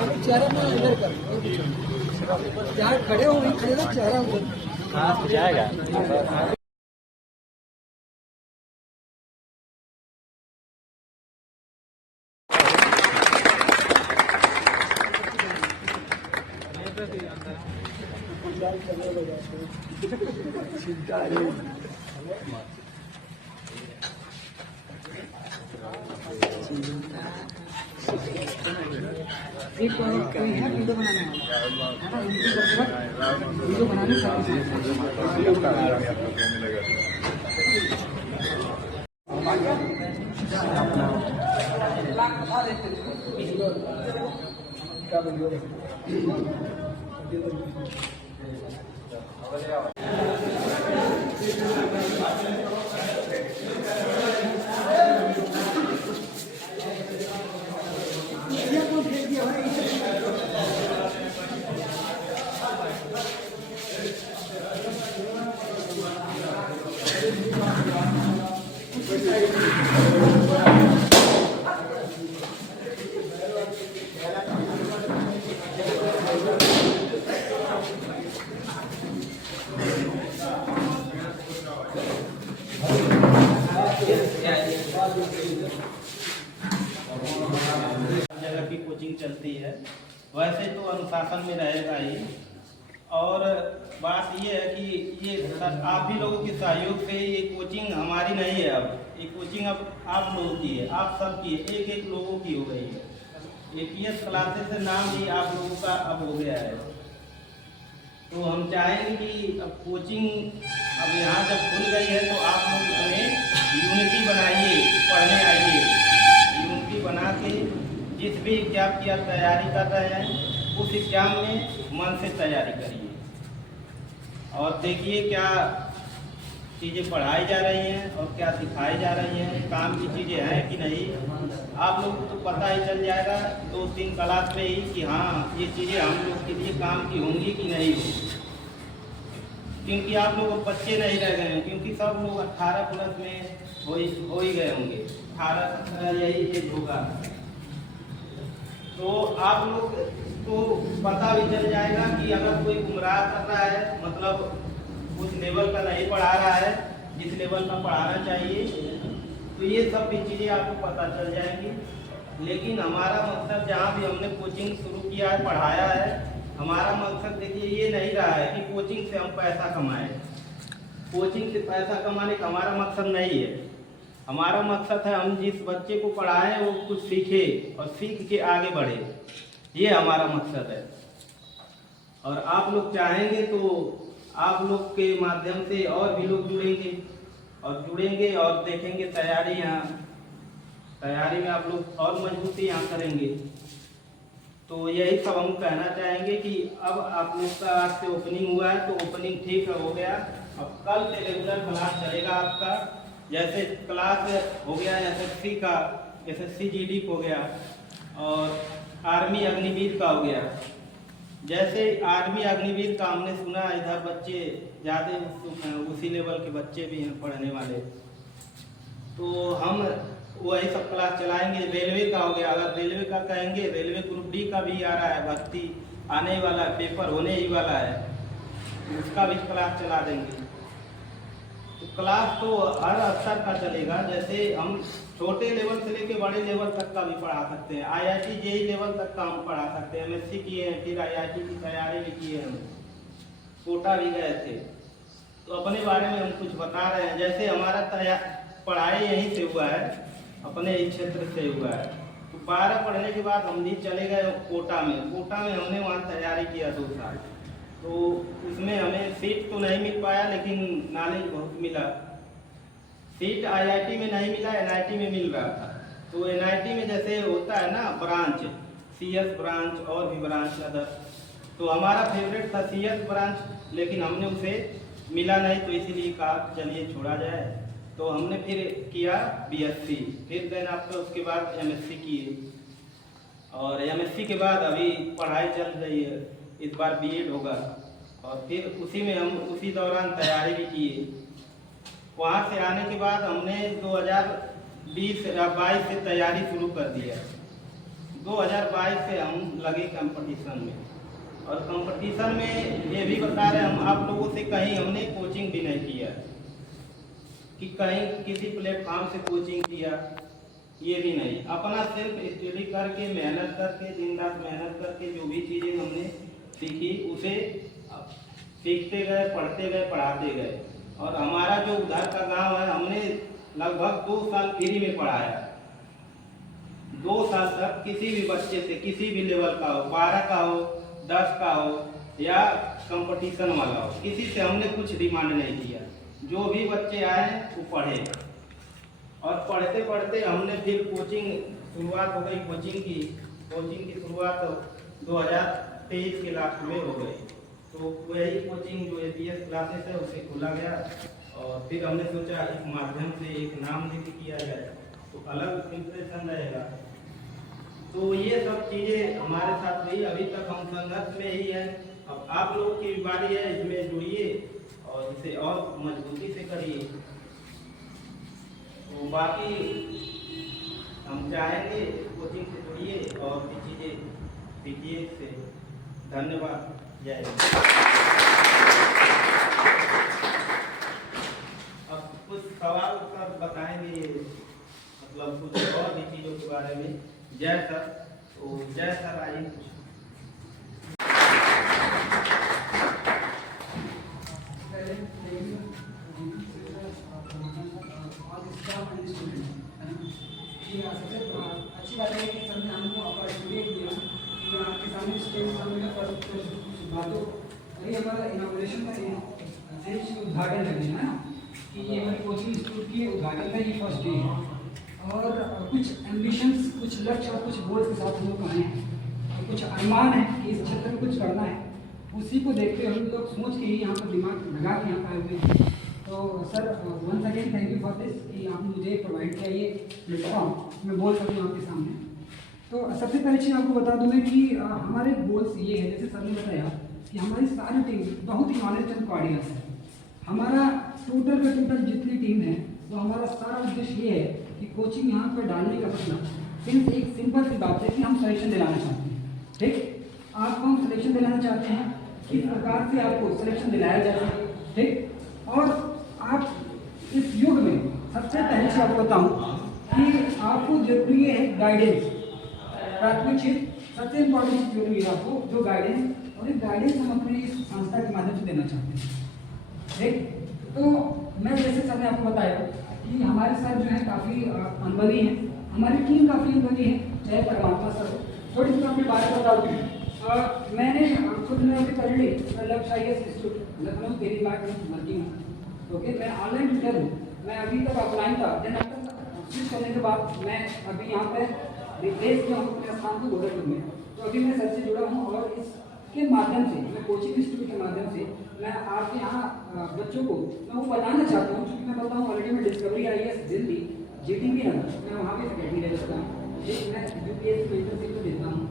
चेहरा में इधर कर, जहाँ खड़े हो वहीं खड़े रहो, चेहरा उधर। हाँ जाएगा। चिंता है। एक कोई है वीडियो बनाने वाला, वीडियो बनाने जगह की कोचिंग चलती है, वैसे तो अनुशासन में रहेगा ही। और बात ये है कि ये आप ही लोगों के सहयोग से ये कोचिंग हमारी नहीं है, अब ये कोचिंग अब आप लोगों की है, आप सब की है, एक एक लोगों की हो गई है। APS क्लासेस से नाम भी आप लोगों का अब हो गया है। तो हम चाहेंगे कि अब कोचिंग अब यहाँ जब खुल गई है तो आप लोग उसमें यूनिटी बनाइए, पढ़ने आइए, यूनिटी बना के जिस भी एग्जाम की आप तैयारी कर रहे हैं उस एग्जाम में मन से तैयारी करिए और देखिए क्या चीज़ें पढ़ाई जा रही हैं और क्या सिखाई जा रही हैं, काम की चीज़ें हैं कि नहीं। आप लोग को तो पता ही चल जाएगा 2-3 क्लास में ही कि हाँ ये चीज़ें हम लोग के लिए काम की होंगी कि नहीं होंगी। क्योंकि आप लोग बच्चे नहीं रह गए हैं, क्योंकि सब लोग 18 प्लस में हो ही गए होंगे, 18 यही एज होगा। तो आप लोग को पता भी चल जाएगा कि अगर कोई गुमराह कर रहा है, मतलब उस लेवल का नहीं पढ़ा रहा है जिस लेवल का पढ़ाना चाहिए, तो ये सब भी चीज़ें आपको पता चल जाएंगी। लेकिन हमारा मकसद जहाँ भी हमने कोचिंग शुरू किया है, पढ़ाया है, हमारा मकसद देखिए ये नहीं रहा है कि कोचिंग से हम पैसा कमाएं। कोचिंग से पैसा कमाने का हमारा मकसद नहीं है। हमारा मकसद है हम जिस बच्चे को पढ़ाएं वो कुछ सीखे और सीख के आगे बढ़े, ये हमारा मकसद है। और आप लोग चाहेंगे तो आप लोग के माध्यम से और भी लोग जुड़ेंगे और देखेंगे तैयारी में आप लोग और मजबूती यहाँ करेंगे। तो यही सब हम कहना चाहेंगे कि अब आप लोग का आज से ओपनिंग हुआ है तो ओपनिंग ठीक हो गया। अब कल से रेगुलर क्लास चलेगा आपका। जैसे क्लास हो गया SSC का, SSC GD हो गया और आर्मी अग्निवीर का हो गया। जैसे आर्मी अग्निवीर का हमने सुना इधर बच्चे ज़्यादा उसी लेवल के बच्चे भी हैं पढ़ने वाले, तो हम वही सब क्लास चलाएंगे। रेलवे का हो गया, अगर रेलवे का कहेंगे, रेलवे ग्रुप D का भी आ रहा है, भर्ती आने वाला है, पेपर होने ही वाला है, उसका भी क्लास चला देंगे। तो क्लास तो हर स्तर का चलेगा। जैसे हम छोटे लेवल से लेके बड़े लेवल तक का भी पढ़ा सकते हैं, IIT JEE लेवल तक का हम पढ़ा सकते हैं। MSc किए हैं, फिर IIT की तैयारी भी किए हैं, कोटा भी गए थे, तो अपने बारे में हम कुछ बता रहे हैं। जैसे हमारा पढ़ाई यहीं से हुआ है, अपने इस क्षेत्र से हुआ है। तो 12 पढ़ने के बाद हम भी चले गए कोटा में हमने वहाँ तैयारी किया 2 साल। तो उसमें हमें सीट तो नहीं मिल पाया, लेकिन नॉलेज बहुत मिला। सीट IIT में नहीं मिला, NIT में मिल रहा था। तो NIT में जैसे होता है ना ब्रांच, CS ब्रांच और भी ब्रांच अदर, तो हमारा फेवरेट था CS ब्रांच, लेकिन हमने उसे मिला नहीं, तो इसीलिए कहा चलिए छोड़ा जाए। तो हमने फिर किया BSc, फिर देन आपका उसके बाद MSc किए, और MSc के बाद अभी पढ़ाई चल रही है, इस बार B.Ed होगा, और फिर उसी में हम उसी दौरान तैयारी भी किए। वहाँ से आने के बाद हमने 2020-22 से तैयारी शुरू कर दिया। 2022 से हम लगे कंपटीशन में, और कंपटीशन में ये भी बता रहे हम आप लोगों से, कहीं हमने कोचिंग भी नहीं किया कि कहीं किसी प्लेटफॉर्म से कोचिंग किया, ये भी नहीं। अपना सेल्फ स्टडी करके, मेहनत करके, दिन रात मेहनत करके जो भी चीज़ें हमने सीखी उसे सीखते गए, पढ़ते गए, पढ़ाते गए। और हमारा जो उधर का गांव है, हमने लगभग 2 साल फ्री में पढ़ाया। 2 साल तक किसी भी बच्चे से, किसी भी लेवल का हो, 12 का हो, 10 का हो या कंपटीशन वाला हो, किसी से हमने कुछ डिमांड नहीं किया। जो भी बच्चे आए वो पढ़े, और पढ़ते पढ़ते हमने फिर कोचिंग शुरुआत हो गई। कोचिंग की शुरुआत 2023 के लास्ट में हो गई। तो वही कोचिंग जो APS क्लासेस है उसे खोला गया, और फिर हमने सोचा इस माध्यम से एक नाम भी किया जाए तो अलग इंप्रेशन रहेगा। तो ये सब चीज़ें हमारे साथ रही। अभी तक हम संघर्ष में ही है। अब आप लोग की बारी है, इसमें जुड़िए और इसे और मजबूती से करिए। तो बाकी हम चाहेंगे कोचिंग से जुड़िए और भी चीज़ें सीखिए से। धन्यवाद। जय हिंद। अब कुछ सवाल उत्तर बताएंगे, मतलब कुछ और भी चीज़ों के बारे में। जय सर। तो जय सर, आइए कुछ। अच्छी बात है कि सर ने हमको अपॉर्चुनिटी दिया कि आपके सामने स्टेज सामने बातों। अभी हमारा इनॉग्रेशन का उद्घाटन करना है ना, कि ये हमारी कोचिंग इंस्टीट्यूट के उद्घाटन का ये फर्स्ट डे है, और कुछ एम्बिशंस, कुछ लक्ष्य और कुछ गोल्स के साथ हम लोग आए हैं, और कुछ अरमान है कि इस क्षेत्र में कुछ करना है। उसी को देखते हुए हम लोग सोच के ही यहाँ पर दिमाग लगा के यहाँ पर आए हुए हैं। तो sir once again thank you for this कि आपने मुझे प्रोवाइड किया ये प्लेटफॉर्म, मैं बोल सकूँ आपके सामने। तो सबसे पहले चीज़ आपको बता दूँ मैं कि हमारे गोल्स ये है, जैसे सर ने बताया कि हमारी सारी टीम बहुत ही ऑनेस्ट एंड कोऑर्डिनेट है। हमारा टोटल का टोटल जितनी टीम है वो हमारा सारा उद्देश्य ये है कि कोचिंग यहाँ पर डालने का मतलब सिर्फ एक सिंपल सी बात है कि हम सिलेक्शन दिलाना चाहते हैं। ठीक, आपको हम सिलेक्शन दिलाना चाहते हैं, किस प्रकार से आपको सिलेक्शन दिलाया जाए। ठीक, और आप इस युग में सबसे पहले चीज़ आपको बताऊँ कि आपको जरूरी है गाइडेंस। प्राथमिक चीज सबसे इम्पोर्टेंट चीज जरूरी है आपको जो गाइडेंस, और ये गाइडेंस हम अपने इस संस्था के माध्यम से देना चाहते हैं। ठीक, तो मैं जैसे सर ने आपको बताया कि हमारे सर जो है काफ़ी अनुभवी हैं, हमारी टीम काफ़ी अनुभवी है, चाहे परमात्मा सर। थोड़ी सी अपनी बात बता दूँ, मैंने खुद में अभी कर ली लक्ष्य IAS इंस्टीट्यूट लखनऊ तेरी बात भर्ती हूँ। ओके, मैं ऑनलाइन टीचर हूँ, मैं अभी तक ऑफलाइन था, देन स्विच करने के बाद मैं अभी यहाँ पे रिप्लेस किया हूँ अपने स्थान को गोरखपुर में। तो अभी मैं सर से जुड़ा हूँ, और इसके माध्यम से, मैं कोचिंग इंस्टीट्यूट के माध्यम से मैं आपके यहाँ बच्चों को मैं वो बताना चाहता हूँ, क्योंकि मैं बताऊँ ऑलरेडी मैं डिस्कवरी IAS दिल्ली GTB नगर, मैं वहाँ पे फैकल्टी रह चुका हूँ। मैं UPSC मेंटरशिप में देता हूँ।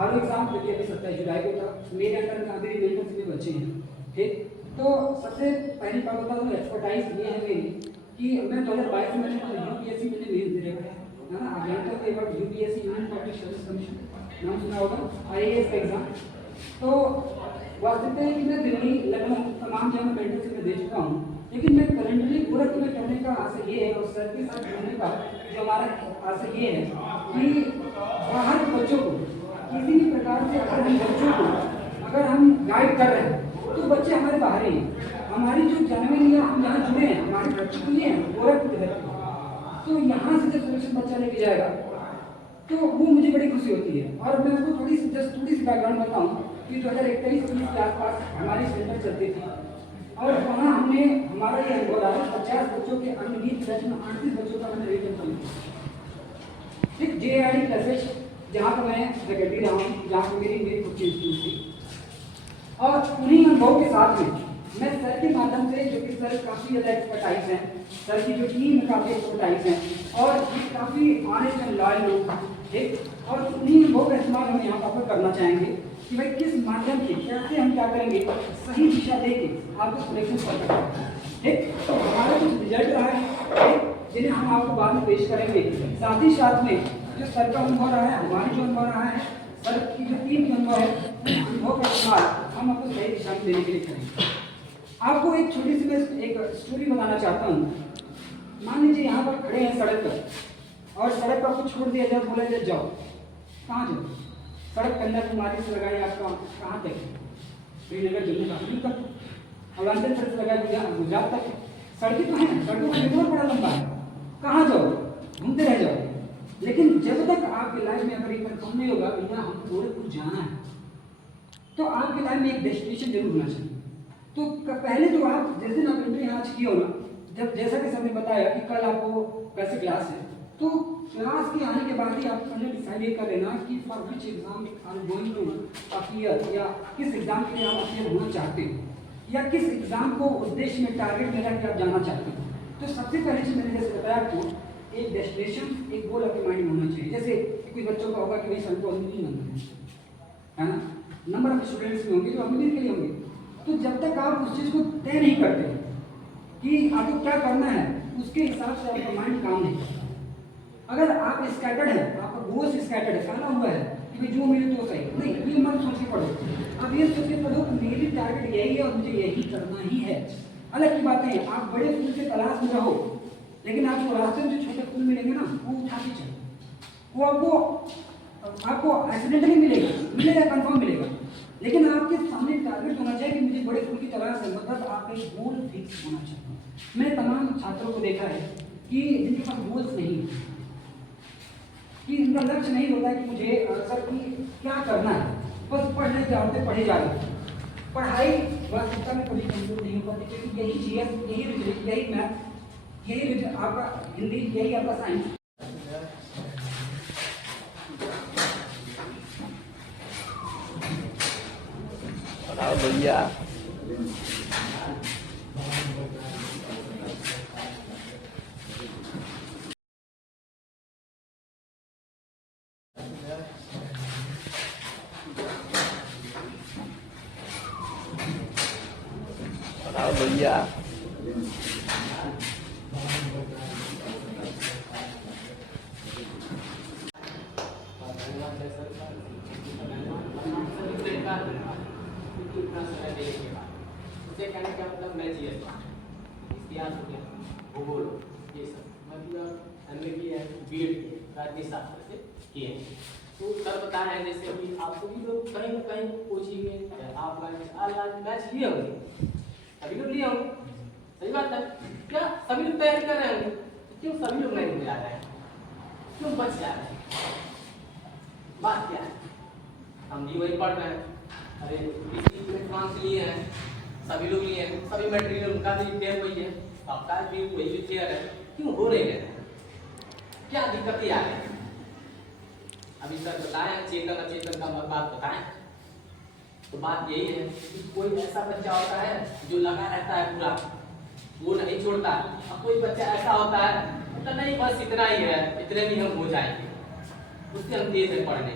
RO एग्जाम जो कि अभी 27 जुलाई को था, मेरे अंडर में अभी मेंटरशिप में बच्चे हैं। ठीक, तो सबसे पहली बात बता दूँ, एक्सपर्टाइज ये है मेरी कि मैं 2022 में मैंने UPSC मैंने मेंस दे रखा है ना। आप जानते हो कि एक UPSC union public service commission नाम सुना होगा, IAS का एग्जाम। तो वास्तविकता है कि मैं दिल्ली लखनऊ तमाम जगह मेंटरशिप में दे चुका हूँ, लेकिन मैं करंटली गोरखपुर में करने का आशा ये है, और सर के साथ जुड़ने का जो हमारा आशा ये है कि बाहर बच्चों को किसी भी प्रकार से अगर हम बच्चों को अगर हम गाइड कर रहे हैं तो बच्चे हमारे बाहर ही हैं। हमारी जो जन्मदिन है, हम यहाँ जुड़े हैं, हमारे बच्चे को ये हैं गोरखपुर के धरती, तो यहाँ से जब सिलेक्शन बच्चा लेके जाएगा तो वो मुझे बड़ी खुशी होती है। और मैं आपको थोड़ी सी बैकग्राउंड बताऊँ कि 2021-19 के आसपास हमारी सेंटर चलती थी, और वहाँ हमने हमारा ये अनुभव रहा 50 बच्चों के अंडरनीथ बैच में 38 बच्चों का मैंने रिटर्न किया। ठीक, JID क्लासेस जहाँ पर मैं फैकल्टी रहा हूँ, जहाँ पर मेरी खुद की इंस्टीट्यूट थी, और उन्हीं अनुभव के साथ में मैं सर के माध्यम से, जो कि सर काफ़ी ज़्यादा एक्सपर्टाइज हैं, सर की जो टीम है काफ़ी एक्सपर्टाइज हैं, और ये काफ़ी ऑनेस्ट एंड लॉयल लोग हैं। ठीक, और उन्हीं अनुभव का इस्तेमाल हम यहाँ पर करना चाहेंगे कि भाई किस माध्यम से कैसे हम क्या करेंगे, सही दिशा देके आपको सिलेक्शन कर सकते हैं। ठीक, तो हमारा कुछ रिजल्ट रहा है जिन्हें हम आपको बाद में पेश करेंगे। साथ ही साथ में जो सर का अनुभव रहा है, हमारी जो अनुभव रहा अनुभव है, अनुभव का इस्तेमाल हम आपको सही दिशा में देने के लिए करेंगे। आपको एक छोटी सी मैं एक स्टोरी बताना चाहता हूँ। मान लीजिए यहाँ पर खड़े हैं सड़क पर और सड़क पर आपको छोड़ दिया जाए, बोला जाए जाओ, कहाँ जाओ? सड़क कन्याकुमारी से लगाई आपका कहाँ तक? श्रीनगर जम्मू कश्मीर तक, अरुणाचल प्रदेश से लगाई गुजरात तक। सड़कें तो हैं, सड़कों का नेटवर्क बड़ा लंबा है, कहाँ जाओ? घूमते रह जाओ। लेकिन जब तक आपकी लाइफ में अगर एक कंफर्म नहीं होगा भैया हमको गोरखपुर जाना है, तो आपकी लाइफ में एक डेस्टिनेशन जरूर होना चाहिए। तो पहले तो आप जिस दिन आप एंट्री आज की हो ना, जब जैसा कि सर ने बताया कि कल आपको कैसे क्लास है, तो क्लास के आने के बाद ही आप पहले डिसाइड कर लेना कि for which exam are going to appear, या किस एग्जाम के लिए आप अपीयर होना चाहते हो या किस एग्जाम को उद्देश्य में टारगेट में रख के आप जाना चाहते हो। तो सबसे पहले चीज मैंने जैसे बताया आपको, एक डेस्टिनेशन, एक गोल आपके माइंड में होना चाहिए। जैसे कुछ बच्चों का होगा कि भाई सर को अमीर बनना है ना, नंबर ऑफ स्टूडेंट्स में होंगे जो अमीर के लिए होंगे। तो जब तक आप उस चीज़ को तय नहीं करते कि आपको क्या करना है, उसके हिसाब से आपका माइंड काम नहीं करता। अगर आप स्कैटर्ड है, आपका गोल स्कैटर्ड है, फैला हुआ है कि भाई जो मिले तो सही नहीं, ये मत सोच के पढ़ो। आप ये सोच के पढ़ो कि मेरी टारगेट यही है और मुझे यही करना ही है। अलग की बातें हैं, आप बड़े फूल के तलाश में रहो, लेकिन आपको रास्ते में जो छोटे फूल मिलेंगे ना, वो उठा के चलो। वो आपको एक्सीडेंटली मिलेगा कंफर्म मिलेगा, लेकिन आपके सामने टारगेट होना चाहिए कि मुझे बड़े फूल की तलाश है, मतलब आपका एक गोल फिक्स होना चाहिए। मैंने तमाम छात्रों को देखा है कि जिनके पास गोल्स नहीं है, कि उनका लक्ष्य नहीं होता है कि मुझे सर की क्या करना है, बस पढ़ने जाते पढ़े जा रहे। पढ़ाई वास्तविकता में कभी कमजोर नहीं हो पाती, क्योंकि यही जीएस, यही रीजनिंग, यही मैथ, यही आपका हिंदी, यही आपका साइंस। भैया भैया उसे कहने का मतलब मैं जीएस इतिहास हो गया, भूगोल, ये सब मतलब एमए की है, बीएड की राजनीति शास्त्र से किए। तो सर बता रहे हैं जैसे कि आप सभी लोग कहीं ना कहीं कोचिंग में ऑनलाइन बैच लिए होंगे, सभी लोग लिए होंगे, सही बात है क्या? सभी लोग तैयारी कर रहे होंगे, तो क्यों सभी लोग नहीं जा रहे हैं, क्यों बच जा रहे हैं? बात क्या है? हम भी वही पढ़ रहे हैं, अरे इसी प्लेटफॉर्म से लिए हैं, सभी लोग लिए हैं, सभी मटेरियल उनका भी क्लियर वही है, आपका भी वही भी क्लियर है, क्यों हो रही है? क्या दिक्कतें आ रही है? अभी सर बताएं चेतन अचेतन का बात बताएं, तो बात यही है कि कोई ऐसा बच्चा होता है जो लगा रहता है पूरा, वो नहीं छोड़ता, और कोई बच्चा ऐसा होता है तो नहीं बस इतना ही है, इतने भी हम हो जाएंगे, उससे हम तेज है पढ़ने।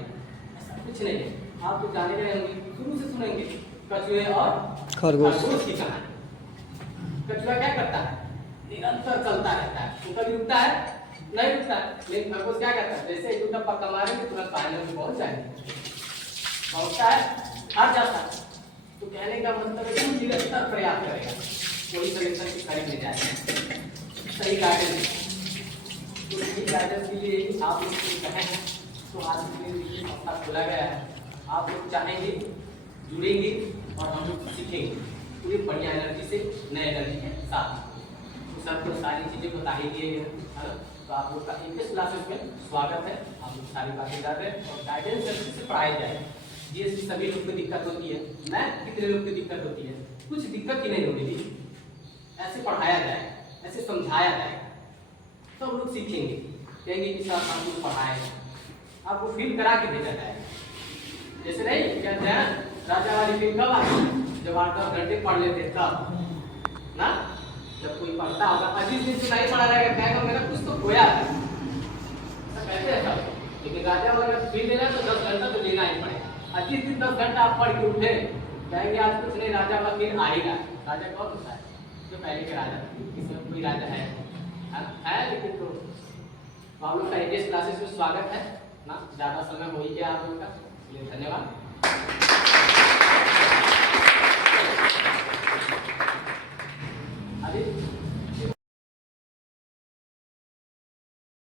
ऐसा कुछ नहीं है, आप तो जाने रहे होंगे, शुरू से सुनेंगे कछुए और खरगोश की कहानी। कछुआ क्या करता है? निरंतर चलता रहता है, वो कभी रुकता है? नहीं रुकता है। लेकिन खरगोश क्या करता है? जैसे एक टप्पा कमाएंगे तुरंत फाइनल में पहुंच जाएंगे, पहुंचता है, हार जाता है। तो कहने का मतलब है कि निरंतर प्रयास करेगा, कोई सलेक्शन की खरीद ले जाएगा, सही गाइडेंस। तो सही गाइडेंस के लिए आप लोग कहें तो आज के लिए हफ्ता खोला गया है, आप लोग चाहेंगे जुड़ेंगे और हम लोग सीखेंगे पूरी बढ़िया एनर्जी से, नए एनर्जी के साथ। तो सर को सारी चीज़ें बता ही दिए है ना, तो आप लोग का इस क्लासेस में स्वागत है। आप लोग सारी बातें कर रहे हैं और गाइडेंस अच्छे से पढ़ाई जाए। जीएसटी सभी लोग को दिक्कत होती है, मैथ कितने लोग को दिक्कत होती है, कुछ दिक्कत ही नहीं होगी। ऐसे पढ़ाया जाए, ऐसे समझाया जाए, सब तो लोग सीखेंगे, कहेंगे कि सर हम लोग पढ़ाए, आपको फील करा के भेजा जाएगा। जैसे नहीं कहते हैं राजा वाली फिल्म कब आई? जब 8-10 घंटे पढ़ लेते तब ना, जब कोई पढ़ता होगा 25 दिन से नहीं पढ़ा रहेगा, कहेगा मेरा कुछ तो खोया है, कहते हैं सब। लेकिन राजा वाला अगर फील लेना तो 10 घंटा तो लेना ही पड़ेगा। 25 दिन 10 घंटा आप पढ़ के उठे, कहेंगे आज कुछ नहीं, राजा वाला फिर आएगा। राजा कौन होता है? जो पहले के राजा, इसमें कोई राजा है लेकिन तो आप लोग का एडजस्ट क्लासेस में स्वागत है ना। ज़्यादा समय हो ही गया आप लोग का, धन्यवाद। है।